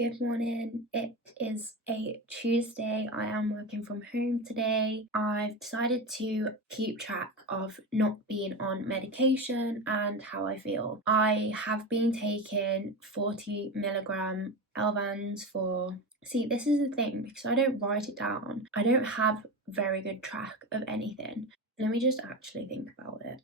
Good morning. It is a Tuesday. I am working from home today. I've decided to keep track of not being on medication and how I feel. I have been taking 40 milligram Elvanse for. See, this is the thing, because I don't write it down. I don't have very good track of anything. Let me just actually think about it.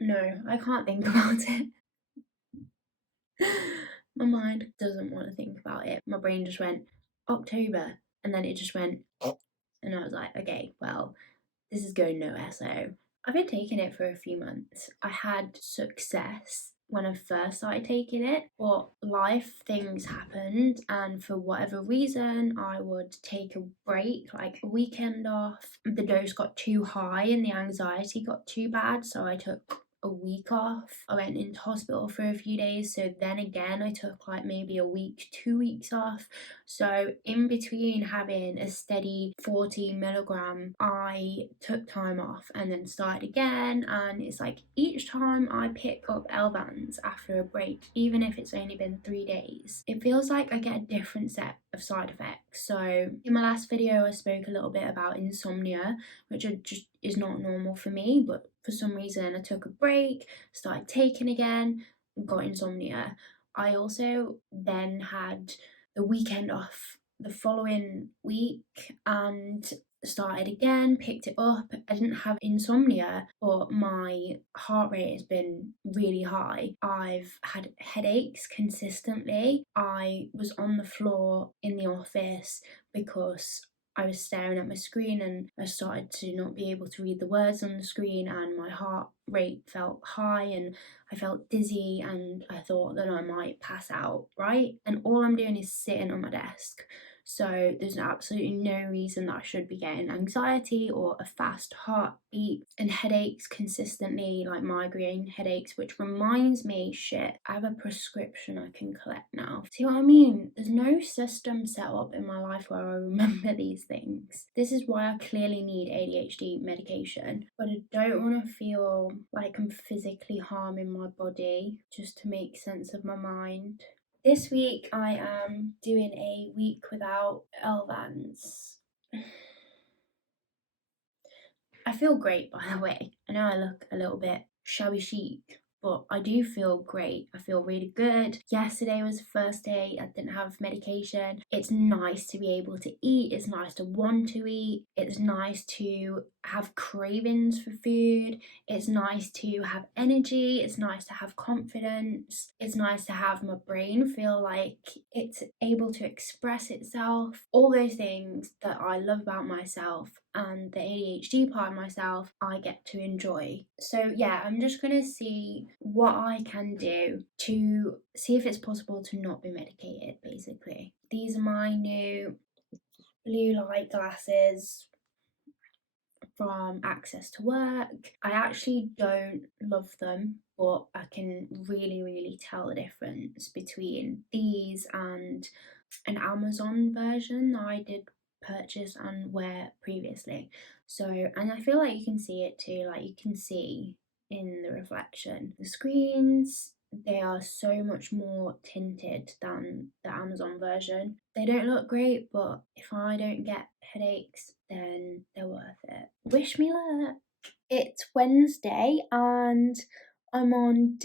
No, I can't think about it. My mind doesn't want to think about it. My brain just went October, and then it just went, and I was like, okay, well, this is going nowhere. So I've been taking it for a few months. I had success when I first started taking it, but life things happened, and for whatever reason, I would take a break, like a weekend off. The dose got too high and the anxiety got too bad, so I took a week off. I went into hospital for a few days, so then again I took like maybe a week, 2 weeks off. So in between having a steady 40 milligram, I took time off and then started again, and it's like each time I pick up Elvanse after a break, even if it's only been 3 days, it feels like I get a different set of side effects. So in my last video I spoke a little bit about insomnia, which just is not normal for me, but for some reason I took a break, started taking again, got insomnia. I also then had the weekend off the following week and started again, picked it up. I didn't have insomnia, but my heart rate has been really high. I've had headaches consistently. I was on the floor in the office because I was staring at my screen and I started to not be able to read the words on the screen, and my heart rate felt high and I felt dizzy, and I thought that I might pass out, right? And all I'm doing is sitting on my desk. So there's absolutely no reason that I should be getting anxiety or a fast heartbeat and headaches consistently, like migraine headaches, which reminds me, shit, I have a prescription I can collect now. See what I mean? There's no system set up in my life where I remember these things. This is why I clearly need ADHD medication, but I don't want to feel like I'm physically harming my body just to make sense of my mind. This week I am doing a week without Elvanse. I feel great, by the way. I know I look a little bit shabby chic, but I do feel great. I feel really good. Yesterday was the first day I didn't have medication. It's nice to be able to eat. It's nice to want to eat. It's nice to have cravings for food. It's nice to have energy. It's nice to have confidence. It's nice to have my brain feel like it's able to express itself. All those things that I love about myself and the ADHD part of myself, I get to enjoy. So yeah, I'm just gonna see what I can do to see if it's possible to not be medicated, basically. These are my new blue light glasses from Access to Work. I actually don't love them, but I can really tell the difference between these and an Amazon version that I did purchase and wear previously. So, and I feel like you can see it too, like you can see in the reflection. The screens, they are so much more tinted than the Amazon version. They don't look great, but if I don't get headaches, then they're worth it. Wish me luck. It's Wednesday and I'm on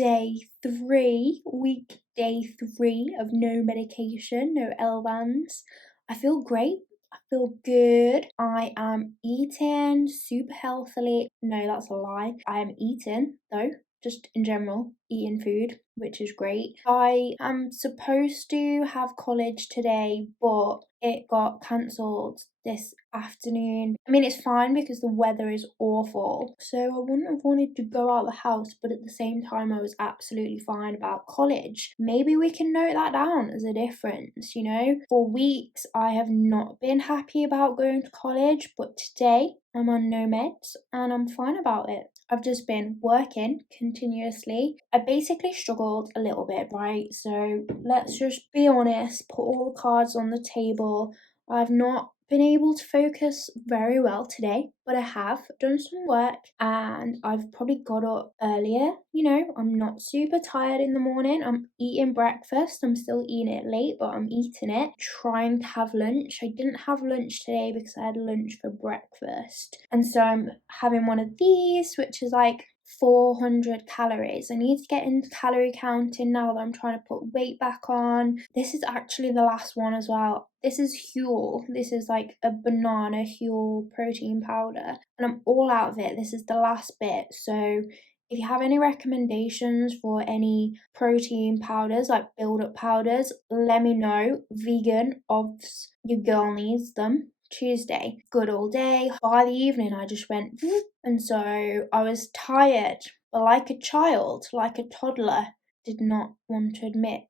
week day 3 of no medication, no Elvanse. I feel great. I feel good. I am eating super healthily. No, that's a lie. I am eating though, just in general, eating food, which is great. I am supposed to have college today, but it got cancelled this afternoon. I mean, it's fine because the weather is awful, so I wouldn't have wanted to go out the house, but at the same time I was absolutely fine about college. Maybe we can note that down as a difference, you know? For weeks I have not been happy about going to college, but today I'm on no meds and I'm fine about it. I've just been working continuously. I basically struggled a little bit, right? So let's just be honest, put all the cards on the table. I've not been able to focus very well today, but I have done some work and I've probably got up earlier. You know, I'm not super tired in the morning. I'm eating breakfast. I'm still eating it late, but I'm eating it. Trying to have lunch. I didn't have lunch today because I had lunch for breakfast. And so I'm having one of these, which is like 400 calories. I need to get into calorie counting now that I'm trying to put weight back on. This is actually the last one as well. This is Huel. This is like a banana Huel protein powder, and I'm all out of it. This is the last bit. So if you have any recommendations for any protein powders, like build-up powders, let me know. Vegan, obvs, your girl needs them. Tuesday, good all day. By the evening, I just went, and so I was tired, but like a child, like a toddler, did not want to admit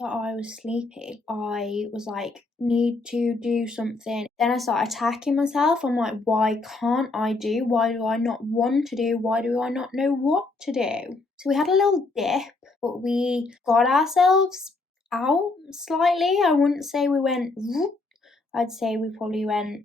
that I was sleepy. I was like, need to do something. Then I started attacking myself. I'm like, why can't I do? Why do I not want to do? Why do I not know what to do? So we had a little dip, but we got ourselves out slightly. I wouldn't say we went whoop. I'd say we probably went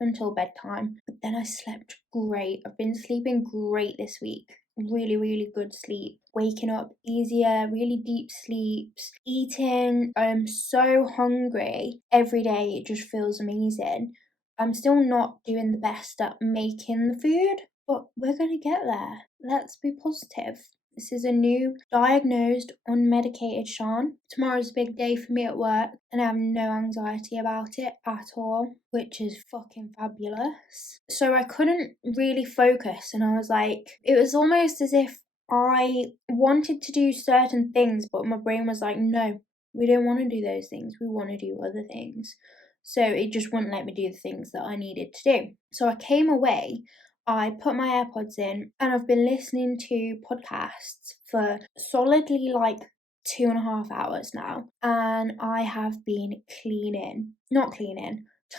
until bedtime. But then I slept great. I've been sleeping great this week. Really, really good sleep. Waking up easier, really deep sleeps. Eating. I'm so hungry. Every day it just feels amazing. I'm still not doing the best at making the food, but we're gonna get there. Let's be positive. This is a new diagnosed unmedicated Sean. Tomorrow's a big day for me at work and I have no anxiety about it at all, which is fucking fabulous. So I couldn't really focus and I was like, it was almost as if I wanted to do certain things, but my brain was like, no, we don't want to do those things. We want to do other things. So it just wouldn't let me do the things that I needed to do. So I came away, I put my AirPods in and I've been listening to podcasts for solidly like 2.5 hours now. And I have been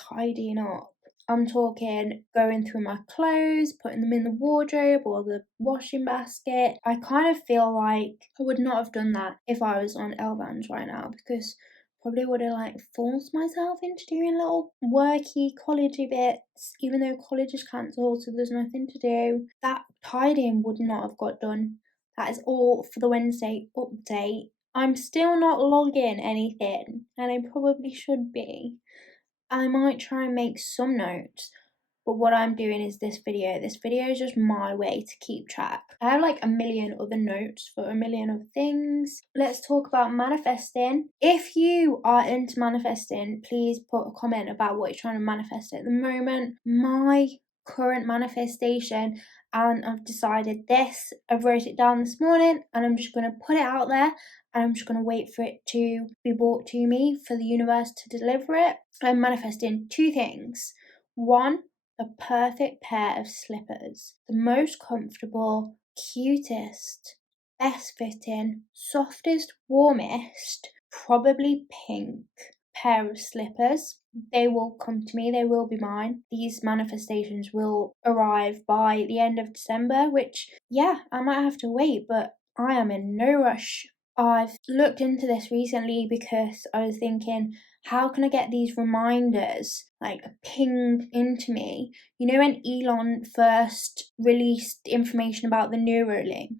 tidying up. I'm talking going through my clothes, putting them in the wardrobe or the washing basket. I kind of feel like I would not have done that if I was on Elvanse right now because probably would have like forced myself into doing little worky collegey bits, even though college is cancelled, so there's nothing to do. That tidying would not have got done. That is all for the Wednesday update. I'm still not logging anything, and I probably should be. I might try and make some notes, but what I'm doing is this video. This video is just my way to keep track. I have like a million other notes for a million other things. Let's talk about manifesting. If you are into manifesting, please put a comment about what you're trying to manifest at the moment. My current manifestation, and I've decided this, I wrote it down this morning and I'm just going to put it out there and I'm just going to wait for it to be brought to me for the universe to deliver it. I'm manifesting 2 things. 1, a perfect pair of slippers. The most comfortable, cutest, best fitting, softest, warmest, probably pink pair of slippers. They will come to me, they will be mine. These manifestations will arrive by the end of December, which, yeah, I might have to wait, but I am in no rush. I've looked into this recently because I was thinking, how can I get these reminders like pinged into me? You know, when Elon first released information about the Neuralink,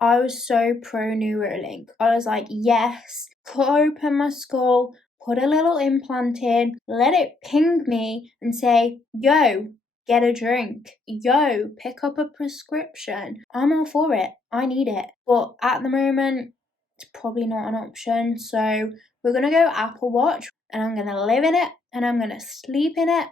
I was so pro Neuralink. I was like, yes, cut open my skull, put a little implant in, let it ping me and say, yo, get a drink. Yo, pick up a prescription. I'm all for it. I need it. But at the moment, it's probably not an option. So we're going to go Apple Watch and I'm going to live in it and I'm going to sleep in it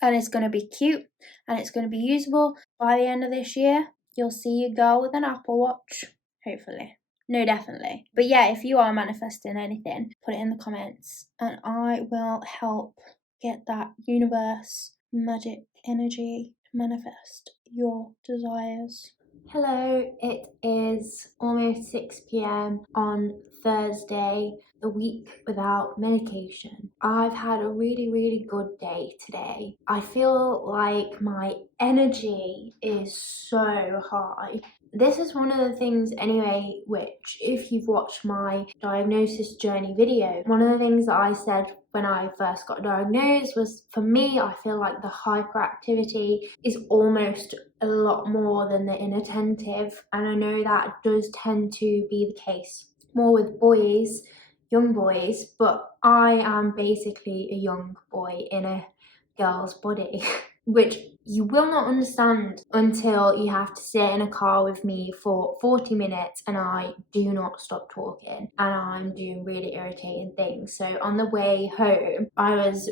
and it's going to be cute and it's going to be usable. By the end of this year, you'll see a girl with an Apple Watch, hopefully. No, definitely. But yeah, if you are manifesting anything, put it in the comments and I will help get that universe magic energy to manifest your desires. Hello, it is almost 6 p.m. on Thursday, the week without medication. I've had a really, really good day today. I feel like my energy is so high. this is one of the things anyway, which if you've watched my diagnosis journey video, one of the things that I said when I first got diagnosed was, for me, I feel like the hyperactivity is almost a lot more than the inattentive, and I know that does tend to be the case more with boys, young boys, but I am basically a young boy in a girl's body. Which you will not understand until you have to sit in a car with me for 40 minutes and I do not stop talking and I'm doing really irritating things. So on the way home, I was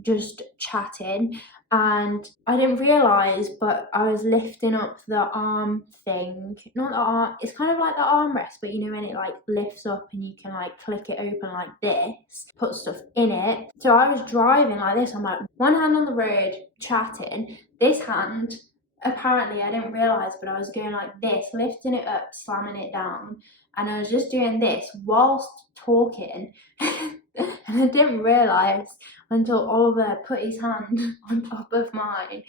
just chatting, and I didn't realise, but I was lifting up the arm thing, not the arm, it's kind of like the armrest, but you know when it like lifts up and you can like click it open like this, put stuff in it. So I was driving like this, I'm like one hand on the road chatting, this hand, apparently I didn't realise, but I was going like this, lifting it up, slamming it down, and I was just doing this whilst talking. And I didn't realise until Oliver put his hand on top of mine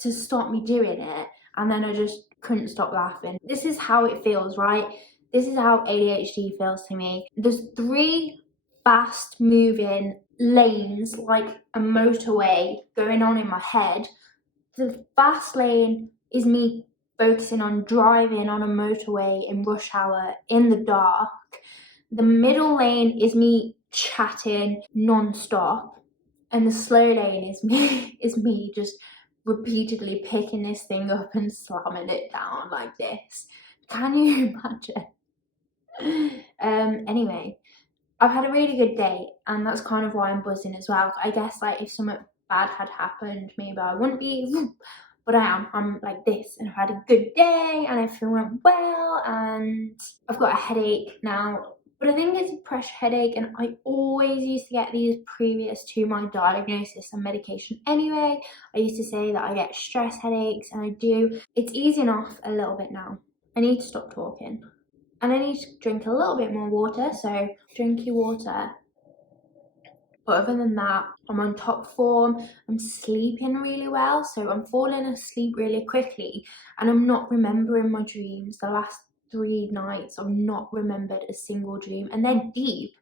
to stop me doing it, and then I just couldn't stop laughing. This is how it feels, right? This is how ADHD feels to me. There's 3 fast moving lanes like a motorway going on in my head. The fast lane is me focusing on driving on a motorway in rush hour in the dark. The middle lane is me chatting non-stop, and the slow lane is me just repeatedly picking this thing up and slamming it down like this. Can you imagine? Anyway, I've had a really good day, and that's kind of why I'm buzzing as well. I guess like if something bad had happened, maybe I wouldn't be, but I'm like this, and I've had a good day and everything went well, and I've got a headache now, but I think it's a pressure headache, and I always used to get these previous to my diagnosis and medication anyway. I used to say that I get stress headaches, and I do. It's easing off a little bit now. I need to stop talking, and I need to drink a little bit more water, so drink your water. But other than that, I'm on top form, I'm sleeping really well, so I'm falling asleep really quickly, and I'm not remembering my dreams. The last 3 nights, I've not remembered a single dream, and they're deep.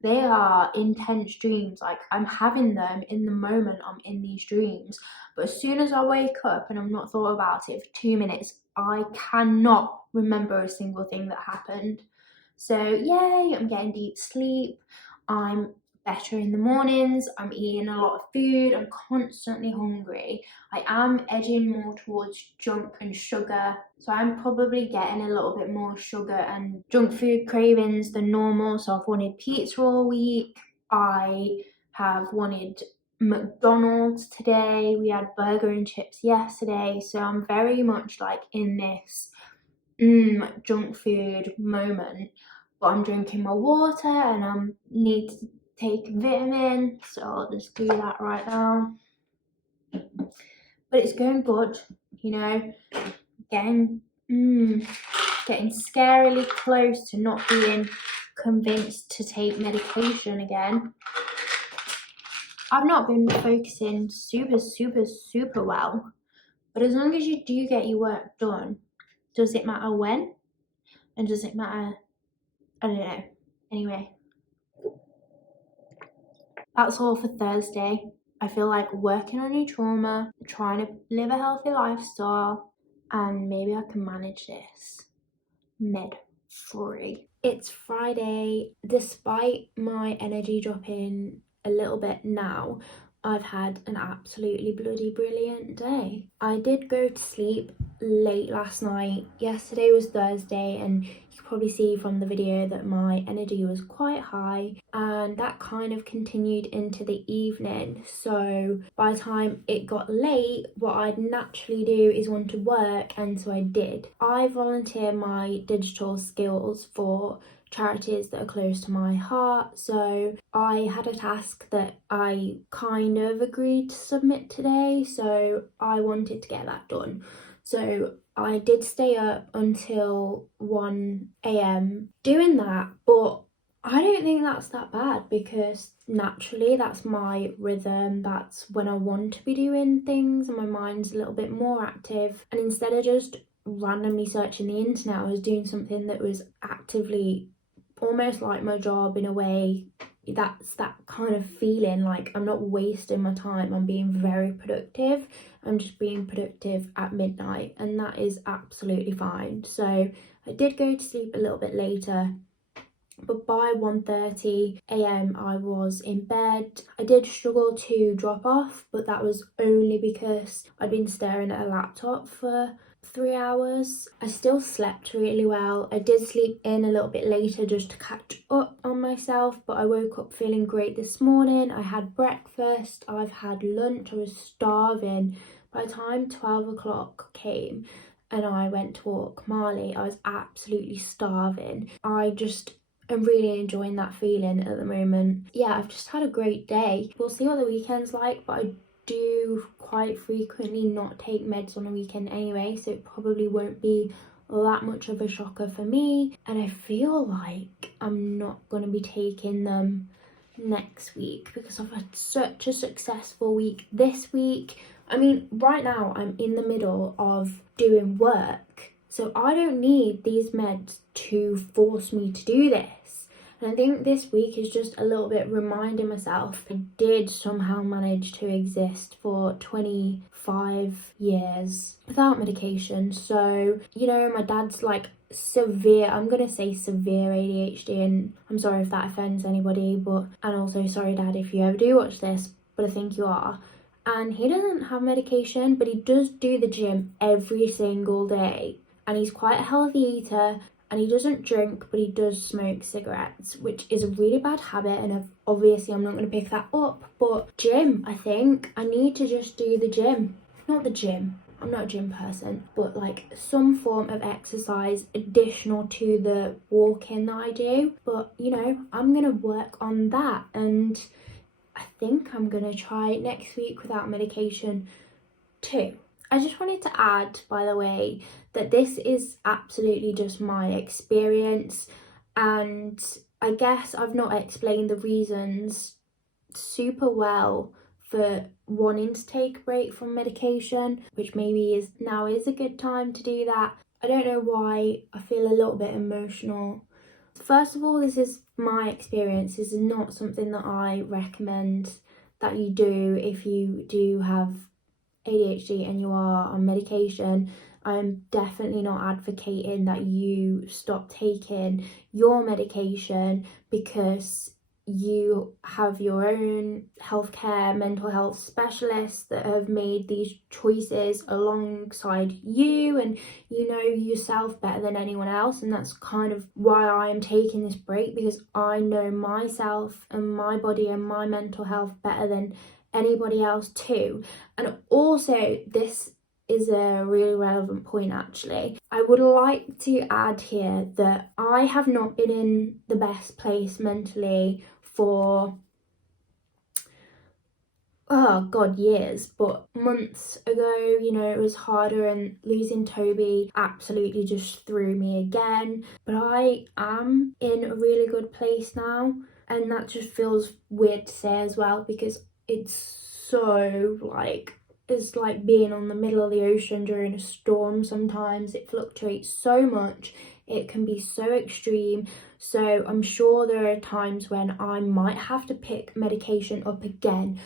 They are intense dreams, like I'm having them in the moment I'm in these dreams, but as soon as I wake up and I'm not thought about it for 2 minutes, I cannot remember a single thing that happened. So yay, I'm getting deep sleep, I'm better in the mornings, I'm eating a lot of food, I'm constantly hungry. I am edging more towards junk and sugar, so I'm probably getting a little bit more sugar and junk food cravings than normal. So I've wanted pizza all week, I have wanted McDonald's today, we had burger and chips yesterday, so I'm very much like in this junk food moment. But I'm drinking my water and I need to take vitamin, so I'll just do that right now. But it's going good, you know, getting scarily close to not being convinced to take medication again. I've not been focusing super well, but as long as you do get your work done, does it matter when? And does it matter? I don't know. Anyway, that's all for Thursday. I feel like working on new trauma, trying to live a healthy lifestyle, and maybe I can manage this med-free. It's Friday. Despite my energy dropping a little bit now, I've had an absolutely bloody brilliant day. I did go to sleep late last night. Yesterday was Thursday, and you can probably see from the video that my energy was quite high, and that kind of continued into the evening. So by the time it got late, what I'd naturally do is want to work, and so I did. I volunteer my digital skills for charities that are close to my heart, so I had a task that I kind of agreed to submit today, so I wanted to get that done. So I did stay up until 1 a.m. doing that, but I don't think that's that bad, because naturally that's my rhythm. That's when I want to be doing things and my mind's a little bit more active. And instead of just randomly searching the internet, I was doing something that was actively almost like my job in a way. That's that kind of feeling like I'm not wasting my time, I'm being very productive. I'm just being productive at midnight, and that is absolutely fine. So I did go to sleep a little bit later, but by 1:30 a.m. I was in bed. I did struggle to drop off, but that was only because I'd been staring at a laptop for 3 hours. I still slept really well. I did sleep in a little bit later just to catch up on myself, but I woke up feeling great this morning. I had breakfast, I've had lunch, I was starving. By the time 12 o'clock came and I went to walk Marley, I was absolutely starving. I'm really enjoying that feeling at the moment. Yeah, I've just had a great day. We'll see what the weekend's like, but I do quite frequently not take meds on a weekend anyway, so it probably won't be that much of a shocker for me. And I feel like I'm not going to be taking them next week because I've had such a successful week this week. I mean, right now I'm in the middle of doing work, so I don't need these meds to force me to do this. And I think this week is just a little bit reminding myself I did somehow manage to exist for 25 years without medication. So, you know, my dad's like I'm gonna say severe ADHD, and I'm sorry if that offends anybody, and also sorry dad if you ever do watch this, but I think you are. And he doesn't have medication, but he does do the gym every single day, and he's quite a healthy eater, and he doesn't drink, but he does smoke cigarettes, which is a really bad habit, and obviously I'm not going to pick that up. But gym, I think I need to just do the gym. Not the gym, I'm not a gym person, but like some form of exercise additional to the walking that I do. But you know, I'm going to work on that, and I think I'm going to try next week without medication too. I just wanted to add, by the way, that this is absolutely just my experience, and I guess I've not explained the reasons super well for wanting to take a break from medication, which maybe is a good time to do that. I don't know why I feel a little bit emotional. First of all, this is my experience. This is not something that I recommend that you do if you do have ADHD and you are on medication. I'm definitely not advocating that you stop taking your medication because you have your own healthcare, mental health specialists that have made these choices alongside you, and you know yourself better than anyone else. And that's kind of why I am taking this break, because I know myself and my body and my mental health better than anybody else too. And also, this is a really relevant point actually. I would like to add here that I have not been in the best place mentally for years, but months ago, you know, it was harder, and losing Toby absolutely just threw me again. But I am in a really good place now, and that just feels weird to say as well, because it's so it's like being on the middle of the ocean during a storm. Sometimes it fluctuates so much, it can be so extreme. So I'm sure there are times when I might have to pick medication up again,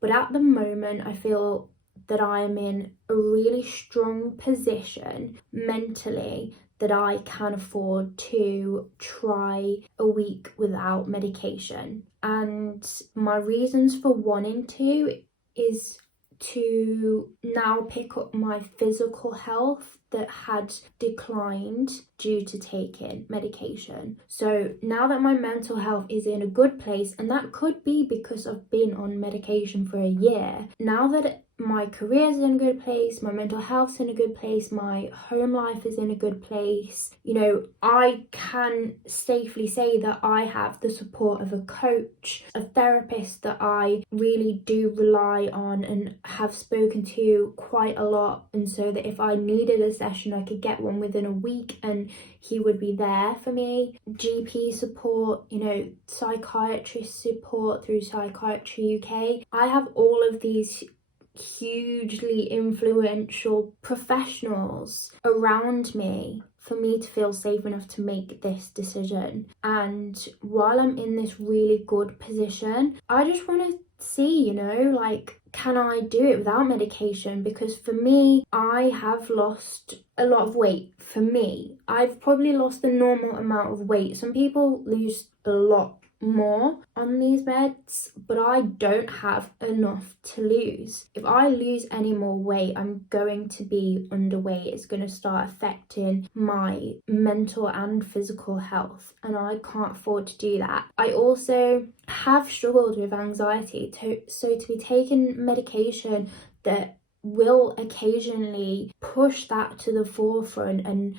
but at the moment I feel that I am in a really strong position mentally that I can afford to try a week without medication. And my reasons for wanting to is to now pick up my physical health that had declined due to taking medication. So now that my mental health is in a good place, and that could be because I've been on medication for a year, now that my career's in a good place, my mental health's in a good place, my home life is in a good place. You know, I can safely say that I have the support of a coach, a therapist that I really do rely on and have spoken to quite a lot, and so that if I needed a session I could get one within a week and he would be there for me. GP support, you know, psychiatrist support through Psychiatry UK. I have all of these hugely influential professionals around me for me to feel safe enough to make this decision. And while I'm in this really good position, I just want to see, you know, like, can I do it without medication? Because for me, I have lost a lot of weight. For me, I've probably lost the normal amount of weight. Some people lose a lot more on these meds, but I don't have enough to lose. If I lose any more weight, I'm going to be underweight. It's going to start affecting my mental and physical health, and I can't afford to do that. I also have struggled with anxiety, so to be taking medication that will occasionally push that to the forefront and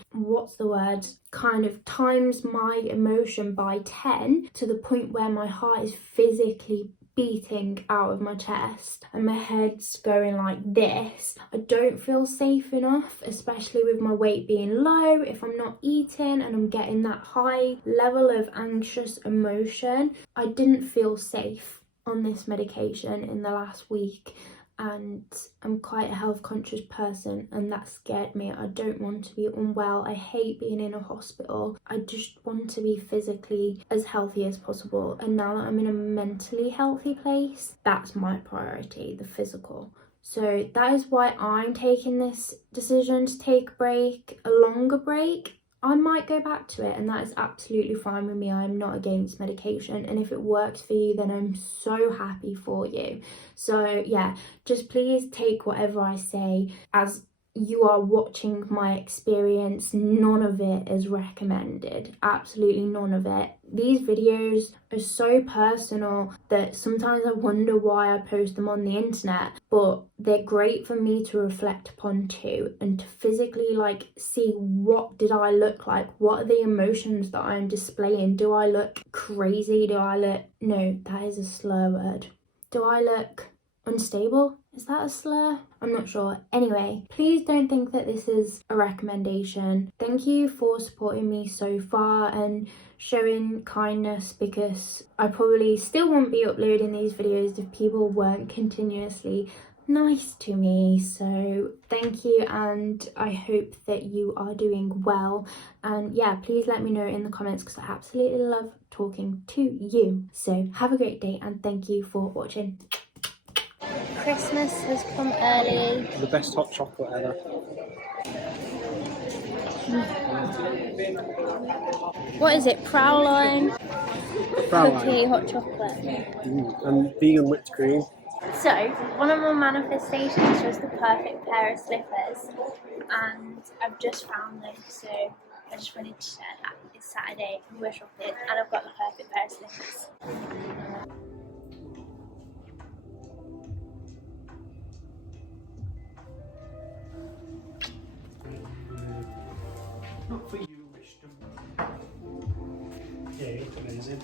kind of times my emotion by 10 to the point where my heart is physically beating out of my chest and my head's going like this. I don't feel safe enough, especially with my weight being low, if I'm not eating and I'm getting that high level of anxious emotion. I didn't feel safe on this medication in the last week, and I'm quite a health conscious person, and that scared me. I don't want to be unwell. I hate being in a hospital. I just want to be physically as healthy as possible, and now that I'm in a mentally healthy place, that's my priority, the physical. So that is why I'm taking this decision to take a break, a longer break. I might go back to it, and that is absolutely fine with me. I'm not against medication, and if it works for you, then I'm so happy for you. So yeah, just please take whatever I say as you are watching my experience. None of it is recommended, absolutely none of it. These videos are so personal that sometimes I wonder why I post them on the internet, but they're great for me to reflect upon too, and to physically like see, what did I look like, what are the emotions that I'm displaying? Do I look crazy? Do I look, no, that is a slur word, do I look unstable? Is that a slur? I'm not sure. Anyway, please don't think that this is a recommendation. Thank you for supporting me so far and showing kindness, because I probably still won't be uploading these videos if people weren't continuously nice to me. So thank you, and I hope that you are doing well. And yeah, please let me know in the comments, because I absolutely love talking to you. So have a great day, and thank you for watching. Christmas has come early. The best hot chocolate ever. What is it? Prowline cookie hot chocolate. And vegan whipped cream. So, one of my manifestations was the perfect pair of slippers, and I've just found them, so I just wanted to share that. It's Saturday, we're shopping, and I've got the perfect pair of slippers. Not for you, Wisdom. Yeah, it's amazing.